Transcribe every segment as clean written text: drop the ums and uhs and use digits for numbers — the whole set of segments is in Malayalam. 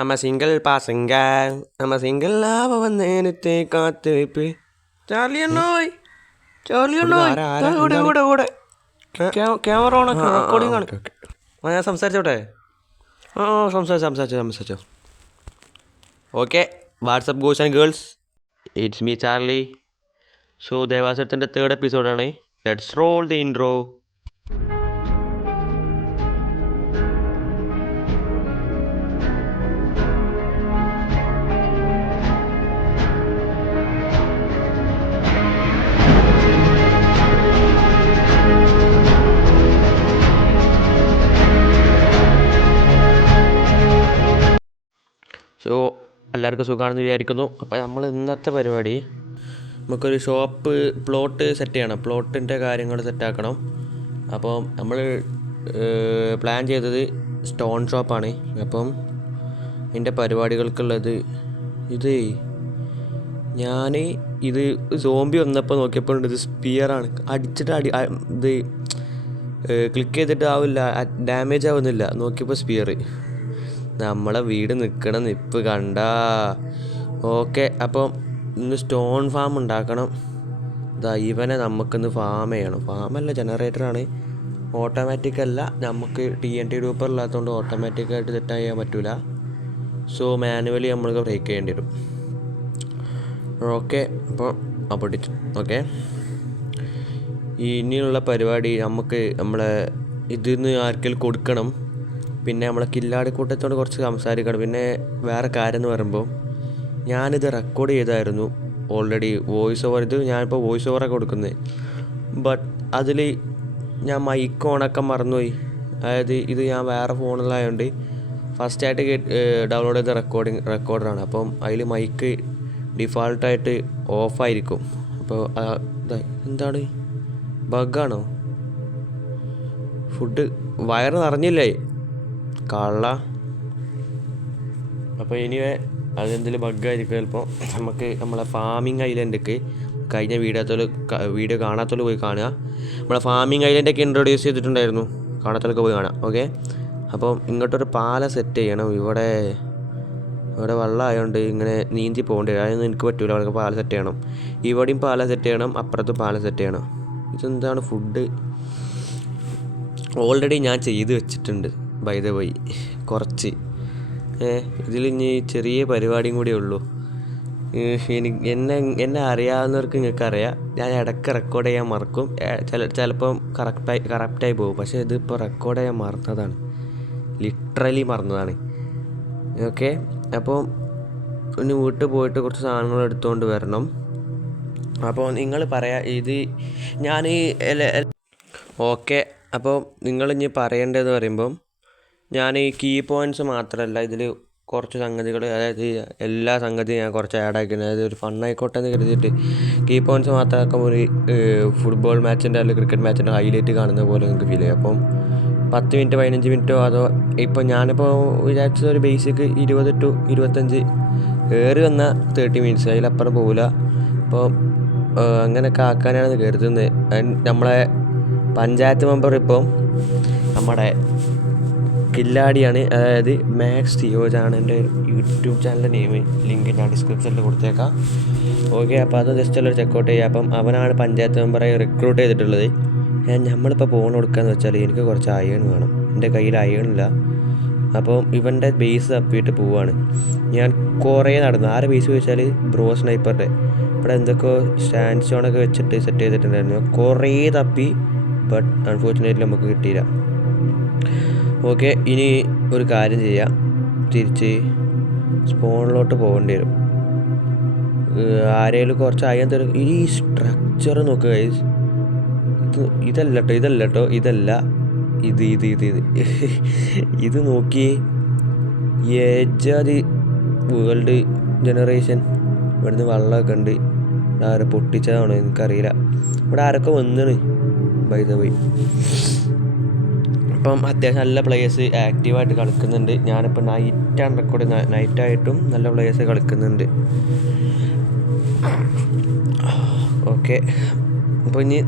I'm a single passing guy. I'm a single love വന്നേനത്തെ കാത്തിരിപ്പ്. ചാർലിയണ്ണോയ് ചാർലിയണ്ണോയ് കൂടെ ക്യാമറ ഓണൊക്കെ റെക്കോർഡിംഗ് ആണ്. ഞാൻ സംസാരിച്ചോട്ടെ? സംസാരിച്ചോ. Okay, what's up guys and girls, it's me Charlie. So ദേവാസുരത്തിൻ്റെ 3rd എപ്പിസോഡാണ്. Let's roll the intro. So എല്ലാവർക്കും സുഖമാണെന്ന് വിചാരിക്കുന്നു. അപ്പോൾ നമ്മൾ ഇന്നത്തെ പരിപാടി, നമുക്കൊരു ഷോപ്പ് പ്ലോട്ട് സെറ്റ് ചെയ്യണം. പ്ലോട്ടിൻ്റെ കാര്യങ്ങൾ സെറ്റാക്കണം. അപ്പോൾ നമ്മൾ പ്ലാൻ ചെയ്തത് സ്റ്റോൺ ഷോപ്പാണ്. അപ്പം അതിൻ്റെ പരിപാടികൾക്കുള്ളത് ഇത് സോംബി വന്നപ്പോൾ നോക്കിയപ്പോൾ ഇത് സ്പിയറാണ്. അടിച്ചിട്ട് ഇത് ക്ലിക്ക് ചെയ്തിട്ട് ആവില്ല, ഡാമേജ് ആവുന്നില്ല. നോക്കിയപ്പോൾ സ്പിയർ. നമ്മളെ വീട് നിൽക്കണ നിപ്പ് കണ്ട. ഓക്കെ, അപ്പം ഇന്ന് സ്റ്റോൺ ഫാം ഉണ്ടാക്കണം. ഇവനെ നമുക്കിന്ന് ഫാം ചെയ്യണം. ഫാമല്ല, ജനറേറ്ററാണ്, ഓട്ടോമാറ്റിക് അല്ല. നമുക്ക് TNT ഡൂപ്പർ ഇല്ലാത്തതുകൊണ്ട് ഓട്ടോമാറ്റിക്കായിട്ട് സെറ്റ് ചെയ്യാൻ പറ്റില്ല. സോ മാനുവലി നമ്മൾക്ക് ബ്രേക്ക് ചെയ്യേണ്ടി വരും. ഓക്കെ, അപ്പോൾ പൊട്ടിച്ചു. ഓക്കെ, ഇനിയുള്ള പരിപാടി നമുക്ക് ഇതിന്ന് ആർക്കെങ്കിലും കൊടുക്കണം. പിന്നെ നമ്മളെ കില്ലാടിക്കൂട്ടത്തോട് കുറച്ച് സംസാരിക്കണം. പിന്നെ വേറെ കാര്യം എന്ന് പറയുമ്പോൾ, ഞാനിത് റെക്കോർഡ് ചെയ്തായിരുന്നു ഓൾറെഡി വോയിസ് ഓവർ. ഞാനിപ്പോൾ വോയിസ് ഓവറൊക്കെ കൊടുക്കുന്നത്. ബട്ട് അതിൽ ഞാൻ മൈക്ക് ഓണാക്കാൻ മറന്നുപോയി. അതായത് ഇത് ഞാൻ വേറെ ഫോണിലായതുകൊണ്ട് ഫസ്റ്റായിട്ട് ഡൗൺലോഡ് ചെയ്ത റെക്കോർഡറാണ്. അപ്പം അതിൽ മൈക്ക് ഡിഫാൾട്ടായിട്ട് ഓഫായിരിക്കും. അപ്പോൾ എന്താണ്, ബഗ്ഗാണോ? ഫുഡ് വയറ് നിറഞ്ഞില്ലേ കള്ള? അപ്പോൾ ഇനിവേ അതെന്തെങ്കിലും ബഗ്ഗായിരിക്കും ചിലപ്പോൾ. നമുക്ക് നമ്മളെ ഫാമിംഗ് ഐലൻഡൊക്കെ കഴിഞ്ഞ വീഡിയോ കാണാത്തോല് പോയി കാണുക. നമ്മളെ ഫാമിംഗ് ഐലൻഡൊക്കെ ഇൻട്രൊഡ്യൂസ് ചെയ്തിട്ടുണ്ടായിരുന്നു, കാണാത്തോലൊക്കെ പോയി കാണാം. ഓക്കെ, അപ്പം ഇങ്ങോട്ടൊരു പാലം സെറ്റ് ചെയ്യണം. ഇവിടെ വെള്ളമായതുകൊണ്ട് ഇങ്ങനെ നീന്തി പോകേണ്ടി വരും. അതൊന്നും എനിക്ക് പറ്റില്ല. അവിടെ പാലം സെറ്റ് ചെയ്യണം. ഇവിടെയും പാലം സെറ്റ് ചെയ്യണം, അപ്പുറത്തും പാലം സെറ്റ് ചെയ്യണം. ഇതെന്താണ് ഫുഡ്? ഓൾറെഡി ഞാൻ ചെയ്ത് വെച്ചിട്ടുണ്ട് ബൈ ദ വൈ കുറച്ച്. ഇതിലിനി ചെറിയ പരിപാടിയും കൂടിയേ ഉള്ളൂ. എന്നെ അറിയാവുന്നവർക്ക് നിങ്ങൾക്കറിയാം, ഞാൻ ഇടയ്ക്ക് റെക്കോർഡ് ചെയ്യാൻ മറക്കും. ചിലപ്പം കറക്റ്റായി പോകും. പക്ഷേ ഇതിപ്പോൾ റെക്കോർഡ് ചെയ്യാൻ മറന്നതാണ്, ലിറ്ററലി മറന്നതാണ്. ഓക്കെ, അപ്പോൾ ഇനി വീട്ടിൽ പോയിട്ട് കുറച്ച് സാധനങ്ങൾ എടുത്തുകൊണ്ട് വരണം. അപ്പോൾ നിങ്ങൾ പറയാം ഇത് ഞാൻ ഓക്കെ. അപ്പോൾ നിങ്ങളിനി പറയേണ്ടതെന്ന് പറയുമ്പം, ഞാൻ ഈ കീ പോയിൻറ്റ്സ് മാത്രമല്ല, ഇതിൽ കുറച്ച് സംഗതികൾ, അതായത് എല്ലാ സംഗതിയും ഞാൻ കുറച്ച് ആഡാക്കുന്നത്. അതായത് ഒരു ഫണ്ണായിക്കോട്ടെ എന്ന് കരുതിയിട്ട് കീ പോയിൻറ്റ്സ് മാത്രമാക്കുമ്പോൾ ഒരു ഫുട്ബോൾ മാച്ചിൻ്റെ അല്ലെങ്കിൽ ക്രിക്കറ്റ് മാച്ചിൻ്റെ ഹൈലൈറ്റ് കാണുന്ന പോലെ നിങ്ങൾക്ക് ഫീൽ ചെയ്യും. അപ്പം 10 മിനിറ്റ് 15 മിനിറ്റോ, അതോ ഇപ്പോൾ ഞാനിപ്പോൾ വിചാരിച്ചത് ഒരു ബേസിക് 20 to 25, ഏറി വന്ന 30 മിനിറ്റ്സ്, അതിലപ്പുറം പോകില്ല. അപ്പോൾ അങ്ങനെയൊക്കെ ആക്കാനാണ് കരുതുന്നത്. നമ്മളെ പഞ്ചായത്ത് മെമ്പർ ഇപ്പം നമ്മുടെ കില്ലാടിയാണ്. അതായത് മാക്സ് തിയോജാണ് എൻ്റെ യൂട്യൂബ് ചാനലിൻ്റെ നെയിം. ലിങ്ക് ഞാൻ ഡിസ്ക്രിപ്ഷനിൽ കൊടുത്തേക്കാം. ഓക്കെ, അപ്പോൾ അത് ജസ്റ്റ് എല്ലാം ചെക്കൗട്ട് ചെയ്യുക. അപ്പം അവനാണ് പഞ്ചായത്ത് മെമ്പറായി റിക്രൂട്ട് ചെയ്തിട്ടുള്ളത്. നമ്മളിപ്പോൾ ഫോൺ കൊടുക്കുകയെന്ന് വെച്ചാൽ എനിക്ക് കുറച്ച് അയൺ വേണം. എൻ്റെ കയ്യിൽ അയണില്ല. അപ്പം ഇവൻ്റെ ബേസ് തപ്പിയിട്ട് പോവുകയാണ്. ഞാൻ കുറേ നടന്നു. ആരെ ബേസ് ചോദിച്ചാൽ ബ്രോ സ്നൈപ്പറിൻ്റെ. ഇവിടെ എന്തൊക്കെയോ സ്റ്റാൻഡ് സ്റ്റോണൊക്കെ വെച്ചിട്ട് സെറ്റ് ചെയ്തിട്ടുണ്ടായിരുന്നു. കുറേ തപ്പി, ബട്ട് അൺഫോർച്ചുനേറ്റ്ലി നമുക്ക് കിട്ടിയില്ല. ഓക്കെ, ഇനി ഒരു കാര്യം ചെയ്യാം, തിരിച്ച് സ്പോണിലോട്ട് പോകേണ്ടി വരും. ആരെങ്കിലും കുറച്ച് അയ്യാൻ തരും. ഈ സ്ട്രക്ചർ നോക്കുക, ഇതല്ല കേട്ടോ, ഇത് നോക്കി. ഏജാതി വേൾഡ് ജനറേഷൻ. ഇവിടുന്ന് വെള്ളമൊക്കെ ഉണ്ട്. ആരെ പൊട്ടിച്ചതാണോ എനിക്കറിയില്ല. ഇവിടെ ആരൊക്കെ വന്നാണ് ബൈ ദ വൈ. അപ്പം അത്യാവശ്യം നല്ല പ്ലേയേഴ്സ് ആക്റ്റീവായിട്ട് കളിക്കുന്നുണ്ട്. ഞാനിപ്പോൾ നൈറ്റാണ് റെക്കോർഡ്, നൈറ്റായിട്ടും നല്ല പ്ലേയേഴ്സ് കളിക്കുന്നുണ്ട്. ഓക്കെ, അപ്പോൾ ഇനി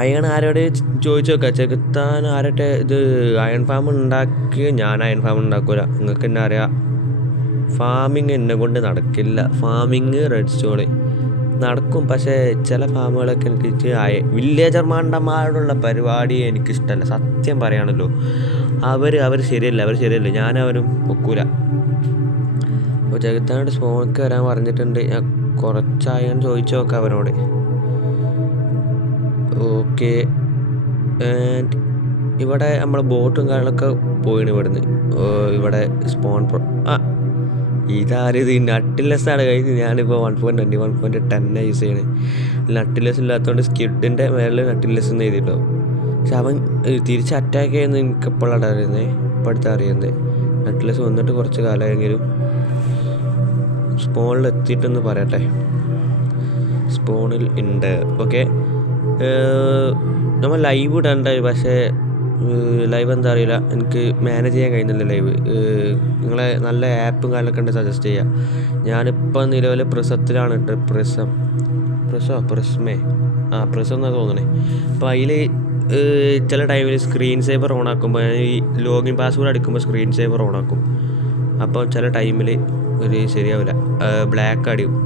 അയൺ ആരോട് ചോദിച്ചു നോക്കുക, ചെകുത്താൻ ആരട്ടെ ഇത് അയൺ ഫാം ഉണ്ടാക്കി. ഞാൻ അയൺ ഫാം ഉണ്ടാക്കൂല, നിങ്ങൾക്ക് എന്നെ അറിയാം. ഫാമിങ് എന്നെ കൊണ്ട് നടക്കില്ല. ഫാമിങ് റെഡ് സ്റ്റോണ് നടക്കും, പക്ഷേ ചില ഫാമുകളൊക്കെ എനിക്ക് വില്ലേജർമാണ്ടന്മാരോടുള്ള പരിപാടി എനിക്കിഷ്ടമല്ല. സത്യം പറയാണല്ലോ, അവർ ശരിയല്ല. ഞാനവരും ഒക്കൂല. അപ്പോൾ ചെകുത്താനോട് സ്പോണൊക്കെ വരാൻ പറഞ്ഞിട്ടുണ്ട്. ഞാൻ കുറച്ചായാണ് ചോദിച്ചു നോക്കാം അവരോട്. ഓക്കെ, ആൻഡ് ഇവിടെ നമ്മൾ ബോട്ടും കാര്യങ്ങളൊക്കെ പോയിന് ഇവിടുന്ന്. ഇവിടെ സ്പോൺ ഇതാരിത് നട്ടിലെസ്സാണ് കഴിഞ്ഞ്. ഞാനിപ്പോൾ 1.20 1.10 യൂസ് ചെയ്യണേ. നട്ടിലെസ് ഇല്ലാത്തതുകൊണ്ട് സ്കിഡിൻ്റെ മേളിൽ നട്ടിലെസ് എന്ന് എഴുതിയിട്ടോ. പക്ഷെ അവൻ തിരിച്ച് അറ്റാക്ക് ചെയ്യുന്നത് എനിക്ക് എപ്പോഴാണ് അറിയുന്നത്, ഇപ്പോഴത്തെ അറിയുന്നത്. നട്ടിലെസ് വന്നിട്ട് കുറച്ച് കാലമെങ്കിലും സ്പോണിൽ എത്തിയിട്ടെന്ന് പറയട്ടെ. സ്പോണിൽ ഉണ്ട്. ഓക്കെ, നമ്മൾ ലൈവ് ഇടണ്ടായി, പക്ഷേ ലൈവ് എന്താ അറിയില്ല, എനിക്ക് മാനേജ് ചെയ്യാൻ കഴിയുന്നില്ല ലൈവ്. നിങ്ങളെ നല്ല ആപ്പും കാര്യങ്ങളൊക്കെ ഉണ്ട് സജസ്റ്റ് ചെയ്യാം. ഞാനിപ്പോൾ നിലവിൽ പ്രിസത്തിലാണ് ഇട്ട്. പ്രിസം എന്നാണ് തോന്നണേ. അപ്പോൾ അതിൽ ചില ടൈമിൽ സ്ക്രീൻ സേവർ ഓണാക്കുമ്പോൾ ഈ ലോഗിൻ പാസ്വേഡ് അടിക്കുമ്പോൾ സ്ക്രീൻ സേവർ ഓണാക്കും. അപ്പോൾ ചില ടൈമിൽ ഒരു ശരിയാവില്ല, ബ്ലാക്ക് അടിക്കും.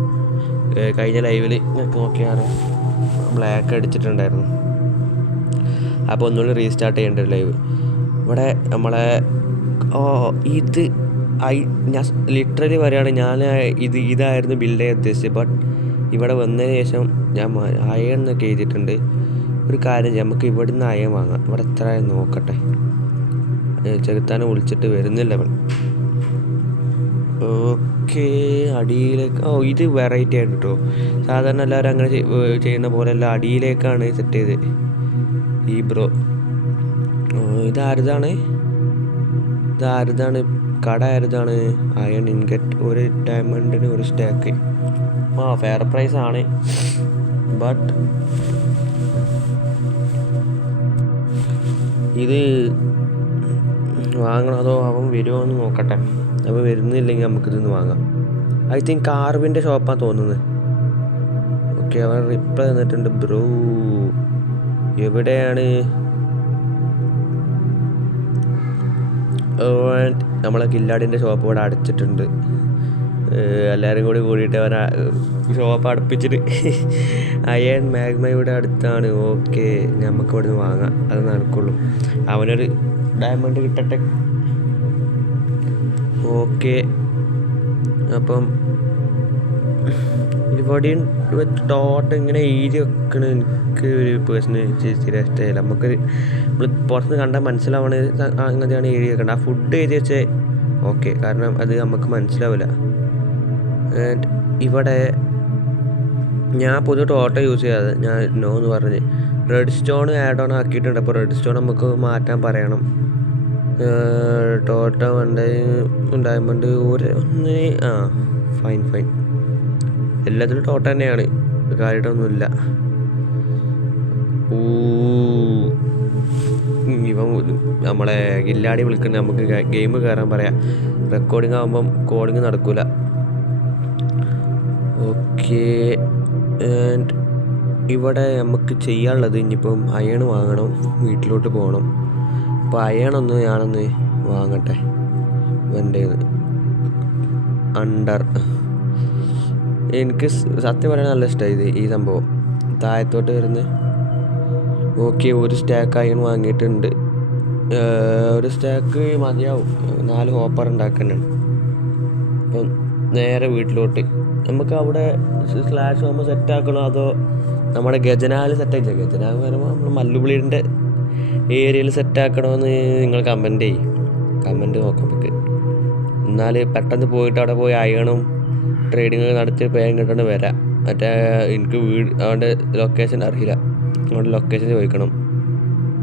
കഴിഞ്ഞ ലൈവിൽ നോക്കിയാൽ ബ്ലാക്ക് അടിച്ചിട്ടുണ്ടായിരുന്നു. അപ്പോൾ ഒന്നുകൂടി റീസ്റ്റാർട്ട് ചെയ്യേണ്ട ലൈവ്. ഇവിടെ നമ്മളെ ഇത് ഞാൻ ലിറ്ററലി പറയുകയാണ്, ഞാൻ ഇതായിരുന്നു ബിൽഡ് ചെയ്യാൻ ഉദ്ദേശിച്ചത്. ബട്ട് ഇവിടെ വന്നതിന് ശേഷം ഞാൻ അയൺ എന്നൊക്കെ എഴുതിയിട്ടുണ്ട്. ഒരു കാര്യം ചെയ്യാം, നമുക്ക് ഇവിടെ നിന്ന് അയൺ വാങ്ങാം. ഇവിടെ എത്ര നോക്കട്ടെ. ചെകുത്താനെ വിളിച്ചിട്ട് വരുന്നില്ല അവൻ. ഓക്കെ, അടിയിലേക്ക്. ഇത് വെറൈറ്റി ആയിട്ട് കേട്ടോ. സാധാരണ എല്ലാവരും അങ്ങനെ ചെയ്യുന്ന പോലെയല്ല, അടിയിലേക്കാണ് സെറ്റ് ചെയ്ത്. ഈ ബ്രോ ഇതാരതാണ് കട ആരതാണ്? അയൺ ഇൻഗറ്റ്, ഒരു ഡയമണ്ടിന് ഒരു സ്റ്റാക്ക്. ഫെയർ പ്രൈസ് ആണ്. ബട്ട് ഇത് വാങ്ങണം അതോ അവൻ വരുമോ എന്ന് നോക്കട്ടെ. അപ്പോൾ വരുന്നില്ലെങ്കിൽ നമുക്കിതൊന്ന് വാങ്ങാം. ഐ തിങ്ക് കാർവിൻ്റെ ഷോപ്പാണ് തോന്നുന്നത്. ഓക്കെ, അവൻ റിപ്ലൈ തന്നിട്ടുണ്ട്. ബ്രോ എവിടെയാണ്? നമ്മളെ കില്ലാടിൻ്റെ ഷോപ്പ് ഇവിടെ അടച്ചിട്ടുണ്ട്. എല്ലാവരും കൂടിയിട്ട് അവൻ ഷോപ്പ് അടുപ്പിച്ചിട്ട്. അയൺ മാഗ്മ ഇവിടെ അടുത്താണ്. ഓക്കെ, നമുക്ക് ഇവിടെ നിന്ന് വാങ്ങാം, അത് നടക്കുള്ളൂ. അവനൊരു ഡയമണ്ട് കിട്ടട്ടെ. ഓക്കെ, അപ്പം ഇവിടെയും ടോട്ട് ഇങ്ങനെ എഴുതി വെക്കണ എനിക്ക് ഒരു പേഴ്സണൽ ശരിയാ ഇഷ്ടമായില്ല. നമ്മൾ പുറത്തുനിന്ന് കണ്ടാൽ മനസ്സിലാവണത് അങ്ങനെയാണ് എഴുതി വെക്കേണ്ടത്. ആ ഫുഡ് എഴുതി വെച്ചേ ഓക്കെ, കാരണം അത് നമുക്ക് മനസ്സിലാവില്ല. ആൻഡ് ഇവിടെ ഞാൻ പുതിയ ടോട്ട യൂസ് ചെയ്യാതെ ഞാൻ നോ എന്ന് പറഞ്ഞ് റെഡ് സ്റ്റോൺ ആഡ് ഓൺ ആക്കിയിട്ടുണ്ട്. അപ്പോൾ റെഡ് സ്റ്റോൺ നമുക്ക് മാറ്റാൻ പറയണം. ടോട്ട ഡയമണ്ട് ഒന്ന് ഫൈൻ എല്ലാത്തിലും ടോട്ട തന്നെയാണ്, കാര്യമായിട്ടൊന്നുമില്ല. ഇവൻ നമ്മളെ ഗില്ലാടി വിളിക്കുന്നത് നമുക്ക് ഗെയിം കയറാൻ പറയാം. റെക്കോർഡിങ് ആകുമ്പം കോഡിങ് നടക്കൂല. ഓക്കെ, ആൻഡ് ഇവിടെ നമുക്ക് ചെയ്യാനുള്ളത് ഇനിയിപ്പം അയൺ വാങ്ങണം, വീട്ടിലോട്ട് പോകണം. അപ്പോൾ അയണൊന്ന് ഞാനൊന്ന് വാങ്ങട്ടെ. വേണ്ടേന്ന് എനിക്ക് സത്യം പറയാൻ നല്ല ഇഷ്ടമായി ഈ സംഭവം. താഴത്തോട്ട് വരുന്നത്. ഓക്കെ, ഒരു സ്റ്റാക്ക് അയൺ വാങ്ങിയിട്ടുണ്ട്. ഒരു സ്റ്റാക്ക് മതിയാവും, 4 ഹോപ്പർ ഉണ്ടാക്കാനാണ്. അപ്പം നേരെ വീട്ടിലോട്ട്. നമുക്ക് അവിടെ സ്ലാഷ് ഹോം സെറ്റാക്കണോ അതോ നമ്മുടെ ഗജനാൽ സെറ്റാക്കില്ല? ഗജനാൽ വരുമ്പോൾ നമ്മൾ മല്ലുപുളിയുടെ ഏരിയയിൽ സെറ്റാക്കണമെന്ന് നിങ്ങൾ കമൻറ്റ് നോക്കാം നമുക്ക്. എന്നാൽ പെട്ടെന്ന് പോയിട്ട് അവിടെ പോയി അയണും ട്രേഡിങ് നടത്തി പേരും കിട്ടേണ്ട വരാം. മറ്റേ എനിക്ക് അവൻ്റെ ലൊക്കേഷൻ അറിയില്ല, അവൻ്റെ ലൊക്കേഷൻ ചോദിക്കണം.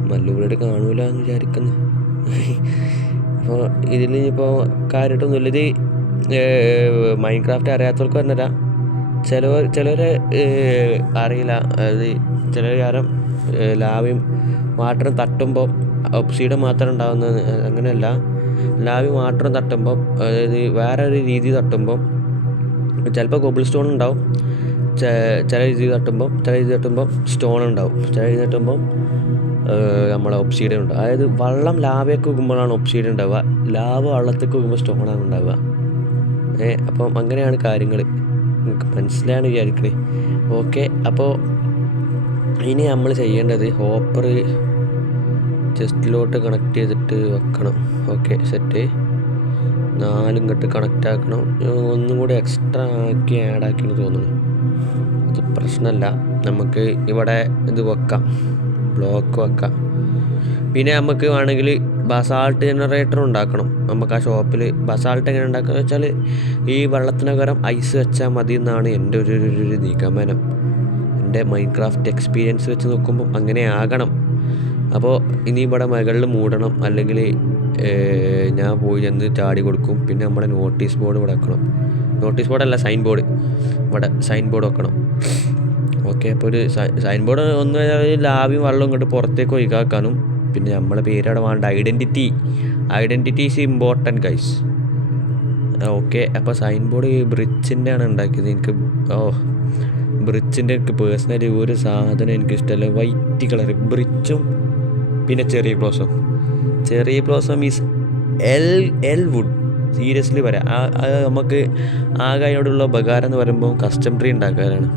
മല്ലുപുളിയുടെ കാണൂല എന്ന് വിചാരിക്കുന്നു. അപ്പോൾ ഇതിൽ ഇപ്പോൾ കാര്യമായിട്ടൊന്നുമില്ല. ഇത് മൈൻക്രാഫ്റ്റ് അറിയാത്തവർക്ക് പറഞ്ഞുതരാം. ചിലവരെ അറിയില്ല. അത് ചില കാര്യം ലാവയും വാട്ടറും തട്ടുമ്പോൾ ഒബ്സീഡൻ മാത്രം ഉണ്ടാകുന്നത് അങ്ങനെയല്ല. ലാവയും വാട്ടറും തട്ടുമ്പം, അതായത് വേറെ ഒരു രീതി തട്ടുമ്പം ചിലപ്പോൾ കോബിൾ സ്റ്റോൺ ഉണ്ടാവും, ചില ഇത് തട്ടുമ്പം സ്റ്റോൺ ഉണ്ടാവും, ചില ഇത് തട്ടുമ്പം നമ്മളെ ഒബ്സീഡിയൻ ഉണ്ടാവും. അതായത് വെള്ളം ലാവയൊക്കെ വെക്കുമ്പോഴാണ് ഒബ്സീഡിയൻ ഉണ്ടാവുക, ലാവ വെള്ളത്തേക്ക് വെക്കുമ്പോൾ സ്റ്റോണാണ് ഉണ്ടാവുക. അപ്പം അങ്ങനെയാണ് കാര്യങ്ങൾ. നിങ്ങൾക്ക് മനസ്സിലാണ് വിചാരിക്കണേ. ഓക്കെ, അപ്പോൾ ഇനി നമ്മൾ ചെയ്യേണ്ടത് ഹോപ്പർ ചെസ്റ്റിലോട്ട് കണക്ട് ചെയ്തിട്ട് വെക്കണം. Okay, set. 4 ഇങ്ങോട്ട് കണക്റ്റ് ആക്കണം. ഒന്നും കൂടി എക്സ്ട്രാ ആക്കി ആഡാക്കിയെന്ന് തോന്നുന്നു. അത് പ്രശ്നമല്ല, നമുക്ക് ഇവിടെ ഇത് വെക്കാം, ബ്ലോക്ക് വെക്കാം. പിന്നെ നമുക്ക് വേണമെങ്കിൽ ബസാൾട്ട് ജനറേറ്റർ ഉണ്ടാക്കണം. നമുക്ക് ആ ഷോപ്പിൽ ബസാൾട്ട് എങ്ങനെ ഉണ്ടാക്കുക വെച്ചാൽ ഈ വെള്ളത്തിന് പകരം ഐസ് വെച്ചാൽ മതി എന്നാണ് എൻ്റെ ഒരു നിഗമനം. എൻ്റെ മൈൻക്രാഫ്റ്റ് എക്സ്പീരിയൻസ് വെച്ച് നോക്കുമ്പോൾ അങ്ങനെ ആകണം. അപ്പോൾ ഇനി ഇവിടെ മുകളിൽ മൂടണം, അല്ലെങ്കിൽ ഞാൻ പോയി ചെന്ന് ചാടി കൊടുക്കും. പിന്നെ നമ്മുടെ നോട്ടീസ് ബോർഡ് ഇവിടെ വെക്കണം. നോട്ടീസ് ബോർഡല്ല, സൈൻ ബോർഡ്. ഇവിടെ സൈൻ ബോർഡ് വെക്കണം. ഓക്കെ, അപ്പോൾ ഒരു സൈൻ ബോർഡ് ഒന്ന് ലാവിയും വെള്ളം ഇങ്ങോട്ട് പുറത്തേക്ക് ഒഴിക്കാക്കാനും, പിന്നെ നമ്മളെ പേരവിടെ വേണ്ട. Identity is important guys. Okay, അപ്പോൾ സൈൻ ബോർഡ് ബ്രിഡ്ജിൻ്റെ ആണ് ഉണ്ടാക്കിയത്. ബ്രിഡ്ജിൻ്റെ എനിക്ക് പേഴ്സണലി ഒരു സാധനം എനിക്കിഷ്ടമല്ല. വൈറ്റ് കളർ ബ്രിഡ്ജും പിന്നെ ചെറിയ blossom is L wood. Seriously പറയാം, നമുക്ക് ആകെ അതിനോടുള്ള ഉപകാരം എന്ന് പറയുമ്പോൾ കസ്റ്റം ട്രീ ഉണ്ടാക്കാനാണ്.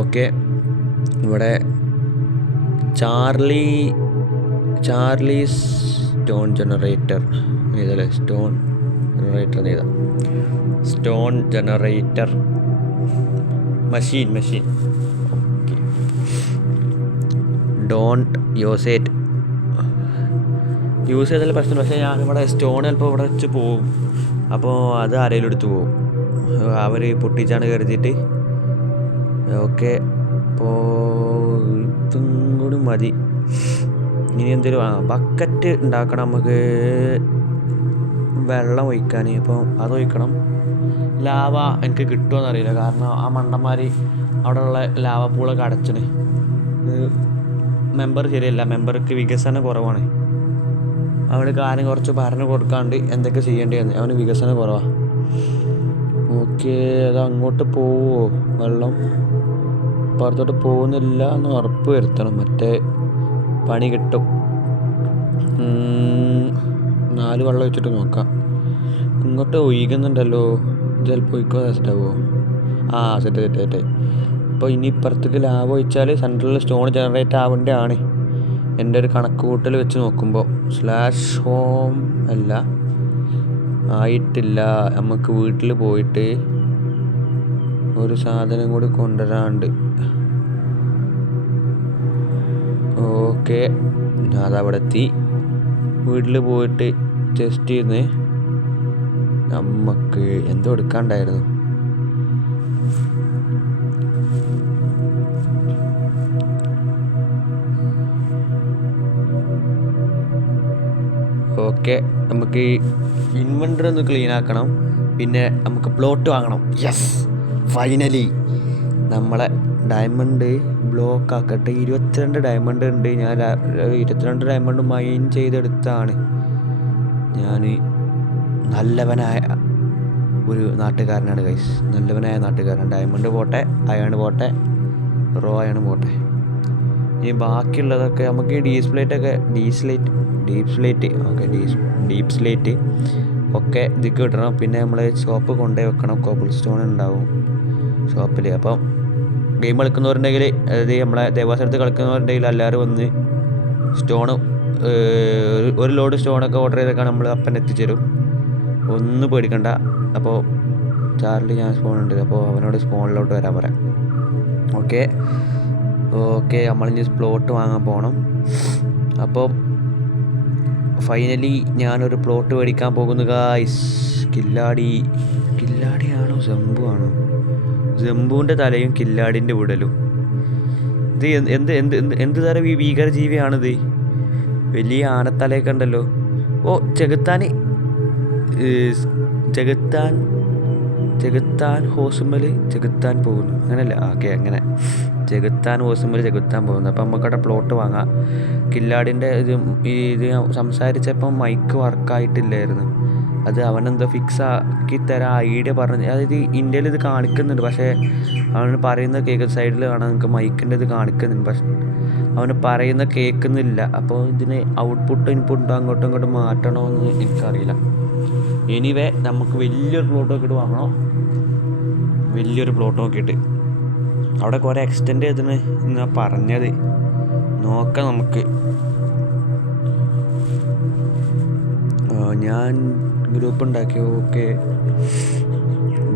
ഓക്കെ, ഇവിടെ ചാർലി സ്റ്റോൺ ജനറേറ്റർ ഇതല്ലേ, stone generator machine. Okay, don't use ചെയ്താൽ പ്രശ്നം. പക്ഷേ ഞാനിവിടെ സ്റ്റോൺ ചിലപ്പോൾ ഇവിടെ വെച്ച് പോവും, അപ്പോൾ അത് ആരെങ്കിലും എടുത്ത് പോവും, അവർ പൊട്ടിച്ചാണ് കരുതിയിട്ട്. ഓക്കെ, അപ്പോൾ ഇതും കൂടി മതി. ഇനി എന്തെങ്കിലും ബക്കറ്റ് ഉണ്ടാക്കണം നമുക്ക് വെള്ളം ഒഴിക്കാൻ. അപ്പോൾ അതൊഴിക്കണം. ലാവ എനിക്ക് കിട്ടുമോ അറിയില്ല, കാരണം ആ മണ്ടന്മാർ അവിടെയുള്ള ലാവ പൂളൊക്കെ അടച്ചിന്. മെമ്പർ ശരിയല്ല, മെമ്പർക്ക് വികസനം കുറവാണ്. അവന് കാര്യം കുറച്ച് പറഞ്ഞു കൊടുക്കാണ്ട് എന്തൊക്കെ ചെയ്യേണ്ടതെന്ന്. അവന് വികസനം കുറവാണ്. ഓക്കെ, അത് അങ്ങോട്ട് പോവുമോ വെള്ളം? പുറത്തോട്ട് പോകുന്നില്ല എന്ന് ഉറപ്പ് വരുത്തണം, മറ്റേ പണി കിട്ടും. 4 വെള്ളം വെച്ചിട്ട് നോക്കാം. ഇങ്ങോട്ട് ഒഴിക്കുന്നുണ്ടല്ലോ, ചിലപ്പോൾ ഒഴിക്കുക സെറ്റാവുമോ? സെറ്റ്. അപ്പോൾ ഇനി ഇപ്പുറത്തേക്ക് ലാഭ ഒഴിച്ചാൽ സെൻട്രലിൽ സ്റ്റോൺ ജനറേറ്റ് ആവേണ്ടതാണ് എൻ്റെ ഒരു കണക്ക് കൂട്ടൽ വെച്ച് നോക്കുമ്പോൾ. /home അല്ല, ആയിട്ടില്ല. നമുക്ക് വീട്ടിൽ പോയിട്ട് ഒരു സാധനം കൂടി കൊണ്ടുവരാണ്ട്. ഓക്കെ, അതവിടെ എത്തി. വീട്ടിൽ പോയിട്ട് ടെസ്റ്റ് ചെയ്യുന്നേ. നമുക്ക് എന്തോ എടുക്കാണ്ടായിരുന്നു. ഓക്കെ, നമുക്ക് ഇൻവെൻ്ററി ഒന്ന് ക്ലീൻ ആക്കണം. പിന്നെ നമുക്ക് പ്ലോട്ട് വാങ്ങണം. യെസ്, ഫൈനലി നമ്മളെ ഡയമണ്ട് ബ്ലോക്ക് ആക്കട്ടെ. 22 ഡയമണ്ട് ഉണ്ട്. ഞാൻ 22 ഡയമണ്ട് മൈൻ ചെയ്തെടുത്താണ്. ഞാൻ നല്ലവനായ ഒരു നാട്ടുകാരനാണ് ഗൈസ്, നല്ലവനായ നാട്ടുകാരൻ. ഡയമണ്ട് പോട്ടെ, അയൺ പോട്ടെ, റോ അയൺ പോട്ടെ. ഇനി ബാക്കിയുള്ളതൊക്കെ നമുക്ക് ഡീപ് സ്ലേറ്റ് ഒക്കെ ഇതിക്ക് കിട്ടണം. പിന്നെ നമ്മൾ ഷോപ്പ് കൊണ്ടുപോയി വെക്കണം. കോബിൾ സ്റ്റോൺ ഉണ്ടാവും ഷോപ്പിൽ. അപ്പം ഗെയിം കളിക്കുന്നവരുണ്ടെങ്കിൽ, അതായത് നമ്മളെ ദേവാസുരത്ത് കളിക്കുന്നവരുണ്ടെങ്കിൽ എല്ലാവരും വന്ന് സ്റ്റോണ് ഒരു ലോഡ് സ്റ്റോണൊക്കെ ഓർഡർ ചെയ്തൊക്കെ നമ്മൾ അപ്പം എത്തിച്ചേരും. ഒന്നും പേടിക്കണ്ട. അപ്പോൾ ചാർലി ഞാൻ സ്പോണുണ്ട്, അപ്പോൾ അവനോട് സ്പോണിലോട്ട് വരാൻ പറയാം. ഓക്കെ, നമ്മളിനി പ്ലോട്ട് വാങ്ങാൻ പോകണം. അപ്പം ഫൈനലി ഞാനൊരു പ്ലോട്ട് മേടിക്കാൻ പോകുന്നു ഗായ്സ്. കില്ലാടിയാണോ ജംബു ആണോ? ജംബുവിൻ്റെ തലയും കില്ലാടിൻ്റെ ഉടലും. ഇത് എന്ത് തരം ഭീകരജീവിയാണിത്? വലിയ ആനത്തലയൊക്കെ ഉണ്ടല്ലോ. ചെകുത്താൻ ഹോസുമ്മൽ ചെകുത്താൻ പോകുന്നു, അങ്ങനല്ല? ഓക്കെ, അങ്ങനെ ചെകുത്താൻ ഹോസുമ്മൽ ചെകുത്താൻ പോകുന്നു. അപ്പം നമുക്കവിടെ പ്ലോട്ട് വാങ്ങാം. കില്ലാടിൻ്റെ ഇത് സംസാരിച്ചപ്പം മൈക്ക് വർക്കായിട്ടില്ലായിരുന്നു. അത് അവനെന്തോ ഫിക്സ് ആക്കി തരാൻ ഐഡിയ പറഞ്ഞു. അതായത് ഇന്ത്യയിൽ ഇത് കാണിക്കുന്നുണ്ട്, പക്ഷേ അവന് പറയുന്നത് കേൾക്കുന്ന സൈഡിൽ കാണാൻ നിങ്ങൾക്ക് മൈക്കിൻ്റെ ഇത് കാണിക്കുന്നുണ്ട്, പക്ഷെ അവന് പറയുന്ന കേൾക്കുന്നില്ല. അപ്പോൾ ഇതിന് ഔട്ട്പുട്ടും ഇൻപുട്ടും അങ്ങോട്ടും ഇങ്ങോട്ടും മാറ്റണമെന്ന് എനിക്കറിയില്ല. എനിവേ നമുക്ക് വലിയൊരു പ്ലോട്ട് നോക്കിയിട്ട് വാങ്ങണം. വലിയൊരു പ്ലോട്ട് നോക്കിയിട്ട് അവിടെ കുറേ എക്സ്റ്റെൻഡ് ചെയ്തിന് എന്നാ പറഞ്ഞത്. നോക്കാം നമുക്ക്. ഞാൻ ഗ്രൂപ്പ് ഉണ്ടാക്കി. ഓക്കെ,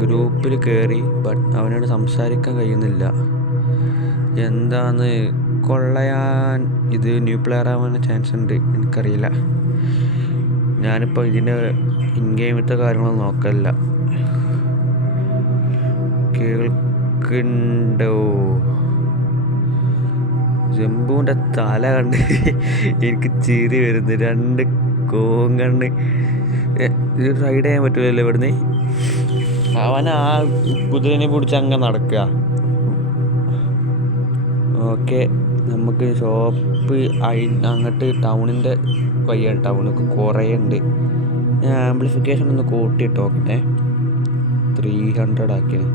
ഗ്രൂപ്പിൽ കയറി. ബട്ട് അവനോട് സംസാരിക്കാൻ കഴിയുന്നില്ല. എന്താന്ന് കൊള്ളയാൻ ഇത് ന്യൂ പ്ലെയർ ആവാൻ ചാൻസ് ഉണ്ട്, എനിക്കറിയില്ല. ഞാനിപ്പോൾ ഇതിൻ്റെ ഇൻ ഗെയിമത്തെ കാര്യങ്ങളൊന്നും നോക്കലില്ല. കേൾക്കുന്നുണ്ടോ? ജംബുവിൻ്റെ തല കണ്ട് എനിക്ക് ചിരി വരുന്നു. 2 കോങ്കണ്ണ് റൈഡ് ചെയ്യാൻ പറ്റില്ലല്ലോ ഇവിടുന്ന്. അവൻ ആ കുതിരനെ പിടിച്ച് അങ്ങ് നടക്കുക. ഓക്കെ, നമുക്ക് ഷോപ്പ് അങ്ങോട്ട് ടൗണിൻ്റെ വഴിയാണ്. ടൗണൊക്കെ കുറേ ഉണ്ട്. ഞാൻ ആംപ്ലിഫിക്കേഷൻ ഒന്ന് കൂട്ടിയിട്ട് നോക്കട്ടെ. 300 ആക്കിയാണ്.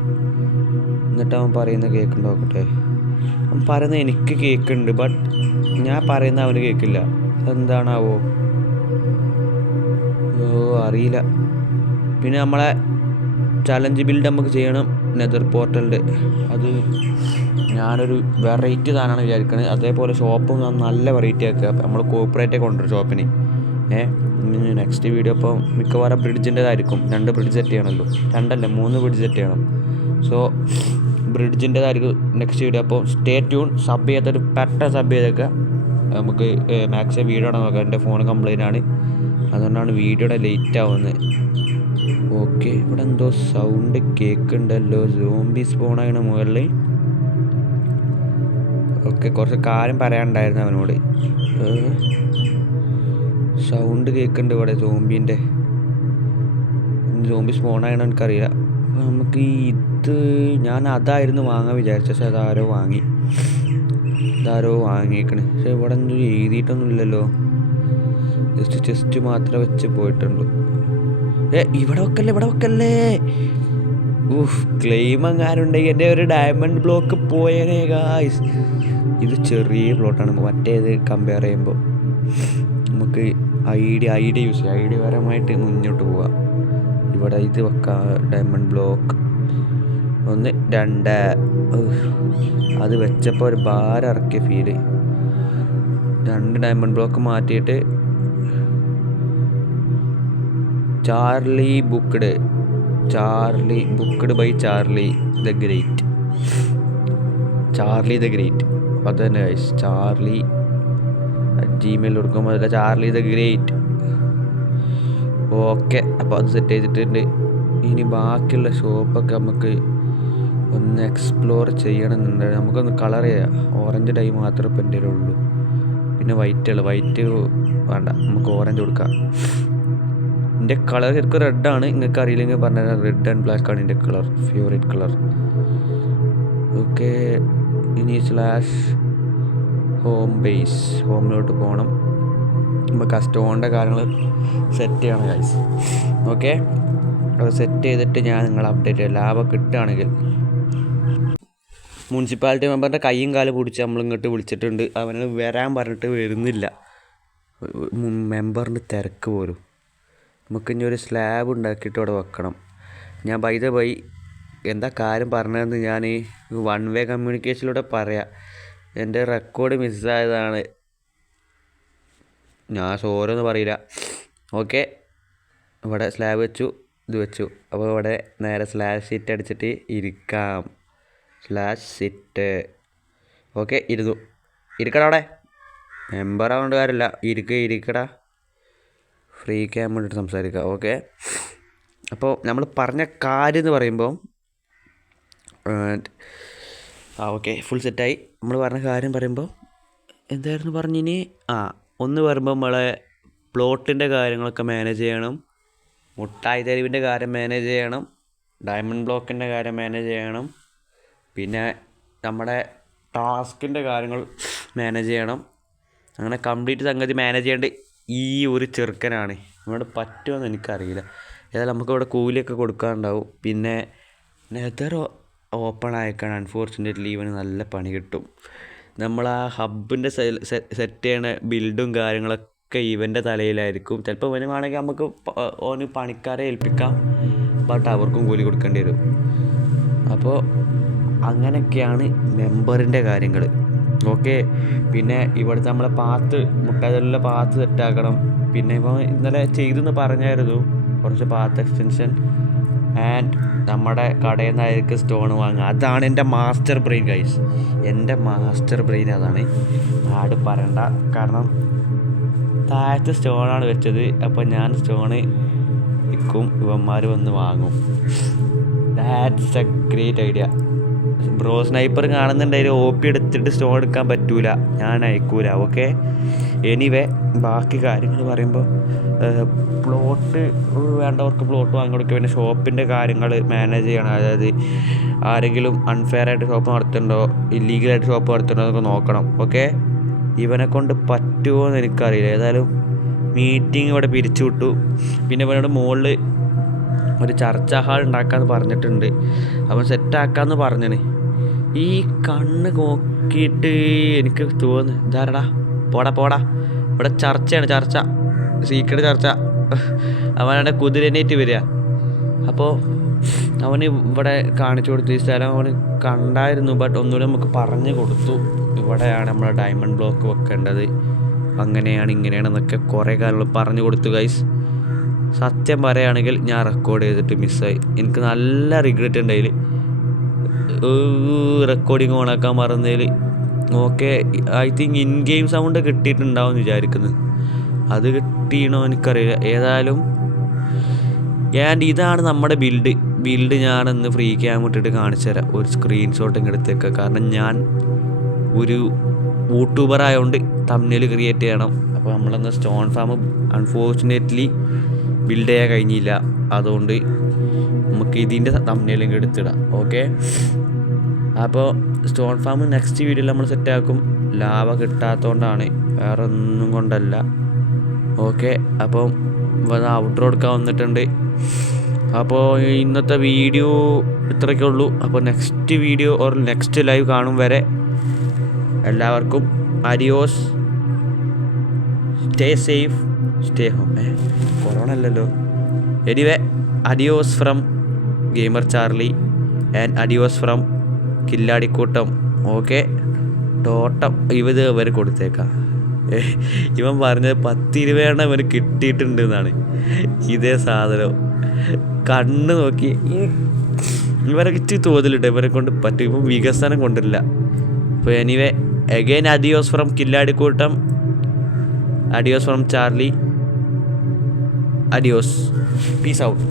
എന്നിട്ട് അവൻ പറയുന്ന കേൾക്കുന്നുണ്ട് നോക്കട്ടെ. അവൻ പറയുന്നത് എനിക്ക് കേൾക്കുന്നുണ്ട്, ബട്ട് ഞാൻ പറയുന്ന അവന് കേൾക്കില്ല. എന്താണാവോ? അറിയില്ല. പിന്നെ നമ്മളെ ചലഞ്ച് ബിൽഡ് നമുക്ക് ചെയ്യണം നെതർ പോർട്ടലിൻ്റെ. അത് ഞാനൊരു വെറൈറ്റി സാധനമാണ് വിചാരിക്കുന്നത്. അതേപോലെ ഷോപ്പും നല്ല വെറൈറ്റി ആക്കുക. നമ്മൾ കോപ്പറേറ്റേ കൊണ്ടുവരും ഷോപ്പിന്. നെക്സ്റ്റ് വീഡിയോ അപ്പോൾ മിക്കവാറും ബ്രിഡ്ജിൻ്റെതായിരിക്കും. 2 ബ്രിഡ്ജ് സെറ്റ് ചെയ്യണമല്ലോ. 2 അല്ല 3 ബ്രിഡ്ജ് സെറ്റ് ചെയ്യണം. സോ ബ്രിഡ്ജിൻ്റെതായിരിക്കും നെക്സ്റ്റ് വീഡിയോ. അപ്പോൾ സ്റ്റേ ട്യൂൺ. സബ് ചെയ്തൊരു സബ് ചെയ്തൊക്കെ നമുക്ക് മാക്സിമം വീഡിയോ ഇടാൻ നോക്കാം. എൻ്റെ ഫോൺ കംപ്ലൈൻ്റ് ആണ്, അതുകൊണ്ടാണ് വീഡിയോയുടെ ലേറ്റ് ആവുന്നത്. ഓക്കെ, ഇവിടെ എന്തോ സൗണ്ട് കേൾക്കുന്നുണ്ടല്ലോ. സോംബി സ്പോണാണ് മുകളിൽ. ഓക്കെ, കുറച്ച് കാര്യം പറയാനുണ്ടായിരുന്നു അവനോട്. സൗണ്ട് കേൾക്കുന്നുണ്ട് ഇവിടെ സോംബീൻ്റെ. സോംബി സ്പോണാണ് എനിക്കറിയില്ല. അപ്പോൾ നമുക്ക് ഇത് ഞാൻ അതായിരുന്നു വാങ്ങാൻ വിചാരിച്ചത്, പക്ഷെ അതാരോ വാങ്ങിയേക്കണേ. പക്ഷെ ഇവിടെ ഒന്നും എഴുതിയിട്ടൊന്നുമില്ലല്ലോ. ചെസ്റ്റ് മാത്രമേ വെച്ച് പോയിട്ടുള്ളൂ. ഇവിടെ വെക്കല്ലേ. ക്ലെയിം എങ്ങാനുണ്ടെങ്കിൽ എൻ്റെ ഒരു ഡയമണ്ട് ബ്ലോക്ക് പോയേനെ ഗായ്സ്. ഇത് ചെറിയ പ്ലോട്ടാണ് മറ്റേത് കമ്പയർ ചെയ്യുമ്പോൾ. നമുക്ക് ഐഡിയ യൂസ് ചെയ്യാം. ഐഡിയപരമായിട്ട് മുന്നോട്ട് പോവാം. ഇവിടെ ഇത് വെക്കാം. Diamond block 1 2. അത് വെച്ചപ്പോൾ ഒരു ഭാരം ഇറക്കിയ ഫീല്. 2 ഡയമണ്ട് ബ്ലോക്ക് മാറ്റിയിട്ട് Charlie booked by Charlie the great. അത് തന്നെ ഗൈസ്. ചാർലി Gmail കൊടുക്കുമ്പോൾ അതല്ല, ചാർലി ദ ഗ്രേറ്റ്. ഓക്കെ, അപ്പോൾ അത് സെറ്റ് ചെയ്തിട്ടുണ്ട്. ഇനി ബാക്കിയുള്ള ഷോപ്പൊക്കെ നമുക്ക് ഒന്ന് എക്സ്പ്ലോർ ചെയ്യണമെന്നുണ്ട്. നമുക്കൊന്ന് കളർ ചെയ്യാം. ഓറഞ്ച് ഡൈ മാത്രമേ ഇപ്പം എൻ്റെ ഉള്ളൂ. പിന്നെ വൈറ്റ് വേണ്ട, നമുക്ക് ഓറഞ്ച് കൊടുക്കാം. എൻ്റെ കളർ ശരിക്കും റെഡാണ്. നിങ്ങൾക്ക് അറിയില്ലെങ്കിൽ പറഞ്ഞാൽ റെഡ് ആൻഡ് ബ്ലാക്ക് ആണ് എൻ്റെ കളർ, ഫേവറേറ്റ് കളർ. ഓക്കെ, ഇനി ഹോമിലോട്ട് പോകണം. നമുക്ക് ആ സ്റ്റോണിൻ്റെ കാര്യങ്ങൾ സെറ്റ് ചെയ്യണം ഗൈസ്. ഓക്കെ, അത് സെറ്റ് ചെയ്തിട്ട് ഞാൻ നിങ്ങളെ അപ്ഡേറ്റ് ചെയ്യാം. ലാഭം കിട്ടുകയാണെങ്കിൽ. മുനിസിപ്പാലിറ്റി മെമ്പറിൻ്റെ കൈയും കാലും പിടിച്ച് നമ്മളിങ്ങോട്ട് വിളിച്ചിട്ടുണ്ട്. അവന് വരാൻ പറഞ്ഞിട്ട് വരുന്നില്ല. മെമ്പറിൻ്റെ തിരക്ക് പോലും. നമുക്കിനി ഒരു സ്ലാബ് ഉണ്ടാക്കിയിട്ട് അവിടെ വെക്കണം. ഞാൻ ബൈ എന്താ കാര്യം പറഞ്ഞതെന്ന് ഞാൻ 1 വേ കമ്മ്യൂണിക്കേഷനിലൂടെ പറയാം. എൻ്റെ റെക്കോർഡ് മിസ്സായതാണ്. ഞാൻ സോറൊന്നും പറയില്ല. ഓക്കെ, ഇവിടെ സ്ലാബ് വെച്ചു, ഇത് വെച്ചു. അപ്പോൾ ഇവിടെ നേരെ /സിറ്റ് അടിച്ചിട്ട് ഇരിക്കാം. /സിറ്റ്. ഓക്കെ, ഇരിക്കടാ അവിടെ. മെമ്പർ ആവേണ്ട കാര്യമില്ല. ഇരിക്കടാ. ഫ്രീ ക്യാം വേണ്ടിയിട്ട് സംസാരിക്കാം. ഓക്കെ, അപ്പോൾ നമ്മൾ പറഞ്ഞ കാര്യം എന്ന് പറയുമ്പോൾ ഓക്കെ, ഫുൾ സെറ്റായി. നമ്മൾ പറഞ്ഞ കാര്യം പറയുമ്പോൾ എന്തായിരുന്നു പറഞ്ഞിനി? ഒന്ന് പറയുമ്പോൾ നമ്മളെ പ്ലോട്ടിൻ്റെ കാര്യങ്ങളൊക്കെ മാനേജ് ചെയ്യണം. മുട്ടായി തെരുവിൻ്റെ കാര്യം മാനേജ് ചെയ്യണം. ഡയമണ്ട് ബ്ലോക്കിൻ്റെ കാര്യം മാനേജ് ചെയ്യണം. പിന്നെ നമ്മുടെ ടാസ്കിൻ്റെ കാര്യങ്ങൾ മാനേജ് ചെയ്യണം. അങ്ങനെ കംപ്ലീറ്റ് സംഗതി മാനേജ് ചെയ്യേണ്ടി ഈ ഒരു ചെറുക്കനാണ്. ഇവിടെ പറ്റുമെന്ന് എനിക്കറിയില്ല. ഏതായാലും നമുക്കിവിടെ കൂലിയൊക്കെ കൊടുക്കാനുണ്ടാവും. പിന്നെ നെതർ ഓപ്പൺ ആയേക്കാണ്. അൺഫോർച്ചുനേറ്റ്ലി ഇവന് നല്ല പണി കിട്ടും. നമ്മൾ ആ ഹബിൻ്റെ സെറ്റ് ചെയ്യണ ബിൽഡും കാര്യങ്ങളൊക്കെ ഇവൻ്റെ തലയിലായിരിക്കും. ചിലപ്പോൾ ഇവന് വേണമെങ്കിൽ നമുക്ക് ഓന് പണിക്കാരെ ഏൽപ്പിക്കാം, ബട്ട് അവർക്കും കൂലി കൊടുക്കേണ്ടി വരും. അപ്പോൾ അങ്ങനെയൊക്കെയാണ് മെമ്പറിൻ്റെ കാര്യങ്ങൾ. ഓക്കെ. പിന്നെ ഇവിടുത്തെ നമ്മളെ മുട്ടാതെല്ലാം പാത്ത് സെറ്റാക്കണം. പിന്നെ ഇപ്പോൾ ഇന്നലെ ചെയ്തെന്ന് പറഞ്ഞായിരുന്നു കുറച്ച് പാത്ത് എക്സ്റ്റൻഷൻ. ആൻഡ് നമ്മുടെ കടയിൽ നിന്നായിരിക്കും സ്റ്റോൺ വാങ്ങുക. അതാണ് എൻ്റെ മാസ്റ്റർ ബ്രെയിൻ ഗൈസ്. എൻ്റെ മാസ്റ്റർ ബ്രെയിൻ അതാണ്. ആട് പറയണ്ട. കാരണം താഴത്തെ സ്റ്റോണാണ് വെച്ചത്. അപ്പോൾ ഞാൻ സ്റ്റോണ് വിൽക്കും, ഇവന്മാർ വന്ന് വാങ്ങും. That's A great idea. Bro sniper കാണുന്നുണ്ടെങ്കിൽ OP എടുത്തിട്ട് സ്റ്റോൺ എടുക്കാൻ പറ്റൂല, ഞാൻ അയക്കൂല. ഓക്കെ. എനിവേ ബാക്കി കാര്യങ്ങൾ പറയുമ്പോൾ പ്ലോട്ട് വേണ്ടവർക്ക് പ്ലോട്ട് വാങ്ങിക്കൊടുക്കുക. പിന്നെ ഷോപ്പിൻ്റെ കാര്യങ്ങൾ മാനേജ് ചെയ്യണം. അതായത് ആരെങ്കിലും അൺഫെയറായിട്ട് ഷോപ്പ് നടത്തുന്നുണ്ടോ, ഇല്ലീഗലായിട്ട് ഷോപ്പ് നടത്തുന്നുണ്ടോ എന്നൊക്കെ നോക്കണം. ഓക്കെ. ഇവനെ കൊണ്ട് പറ്റുമോ എന്ന് എനിക്കറിയില്ല. ഏതായാലും മീറ്റിംഗ് ഇവിടെ പിരിച്ചു വിട്ടു. പിന്നെ ഇവനോട് മുകളിൽ ഒരു ചർച്ച ഹാൾ ഉണ്ടാക്കാമെന്ന് പറഞ്ഞിട്ടുണ്ട്. അവൻ സെറ്റാക്കാമെന്ന് പറഞ്ഞിന്. ഈ കണ്ണ് നോക്കിയിട്ട് എനിക്ക് തോന്നുന്നു ഇതാരടാ, പോടാ ഇവിടെ ചർച്ചയാണ്, ചർച്ച, സീക്രട്ട് ചർച്ച. അവനാണ് കുതിരനേറ്റ് വരിക. അപ്പോൾ അവന് ഇവിടെ കാണിച്ചു കൊടുത്തു. ഈ സ്ഥലം അവന് കണ്ടായിരുന്നു, ബട്ട് ഒന്നുകൂടി നമുക്ക് പറഞ്ഞു കൊടുത്തു. ഇവിടെയാണ് നമ്മളെ ഡയമണ്ട് ബ്ലോക്ക് വെക്കേണ്ടത്, അങ്ങനെയാണ് ഇങ്ങനെയാണെന്നൊക്കെ കുറേ കാര്യങ്ങൾ പറഞ്ഞു കൊടുത്തു ഗൈസ്. സത്യം പറയുകയാണെങ്കിൽ ഞാൻ റെക്കോർഡ് ചെയ്തിട്ട് മിസ്സായി. എനിക്ക് നല്ല റിഗ്രറ്റ് ഉണ്ടായിൽ റെക്കോർഡിങ് ഓണാക്കാൻ മറന്നതിൽ. Okay. I think in game sound കിട്ടിയിട്ടുണ്ടാവും എന്ന് വിചാരിക്കുന്നത്. അത് കിട്ടിയണോ എനിക്കറിയില്ല. ഏതായാലും ആൻഡ് ഇതാണ് നമ്മുടെ ബിൽഡ് ഞാനൊന്ന് ഫ്രീ ക്യാം ഇട്ടിട്ട് കാണിച്ചു തരാം. ഒരു സ്ക്രീൻഷോട്ട് ഇങ്ങ് എടുത്തേക്കാം. കാരണം ഞാൻ ഒരു യൂട്യൂബർ ആയതുകൊണ്ട് തംബ്നെയിൽ ക്രിയേറ്റ് ചെയ്യണം. അപ്പോൾ നമ്മളന്ന് സ്റ്റോൺ ഫാം അൺഫോർച്ചുനേറ്റ്ലി ബിൽഡ് ചെയ്യാൻ കഴിഞ്ഞില്ല. അതുകൊണ്ട് നമുക്ക് ഇതിൻ്റെ തംബ്നെയിൽ ഇങ്ങ് എടുത്തിടാം. ഓക്കെ. അപ്പോൾ സ്റ്റോൺ ഫാം നെക്സ്റ്റ് വീഡിയോയിൽ നമ്മൾ സെറ്റാക്കും. ലാഭ കിട്ടാത്തതുകൊണ്ടാണ്, വേറെ ഒന്നും കൊണ്ടല്ല. ഓക്കെ. അപ്പം ഔട്ട്ഡോർ എടുക്കാൻ വന്നിട്ടുണ്ട്. അപ്പോൾ ഇന്നത്തെ വീഡിയോ ഇത്രയൊക്കെ ഉള്ളൂ. അപ്പോൾ next video or next live കാണും വരെ എല്ലാവർക്കും adios. Stay safe, stay home. Corona അല്ലല്ലോ. Anyway adios from gamer Charlie and adios from Killadikoottam. Okay. Totem ഇവർ കൊടുത്തേക്കാം. ഇവൻ പറഞ്ഞത് 10-20 ഇവന് കിട്ടിയിട്ടുണ്ട് എന്നാണ്. ഇതേ സാധനം കണ്ണ് നോക്കി ഇവരൊക്കെ തോതിലിട്ട് ഇവരെ കൊണ്ട് പറ്റും. ഇപ്പം വികസനം കൊണ്ടില്ല. അപ്പോൾ anyway again adios from Killadikoottam, adios from Charlie, adios, peace out.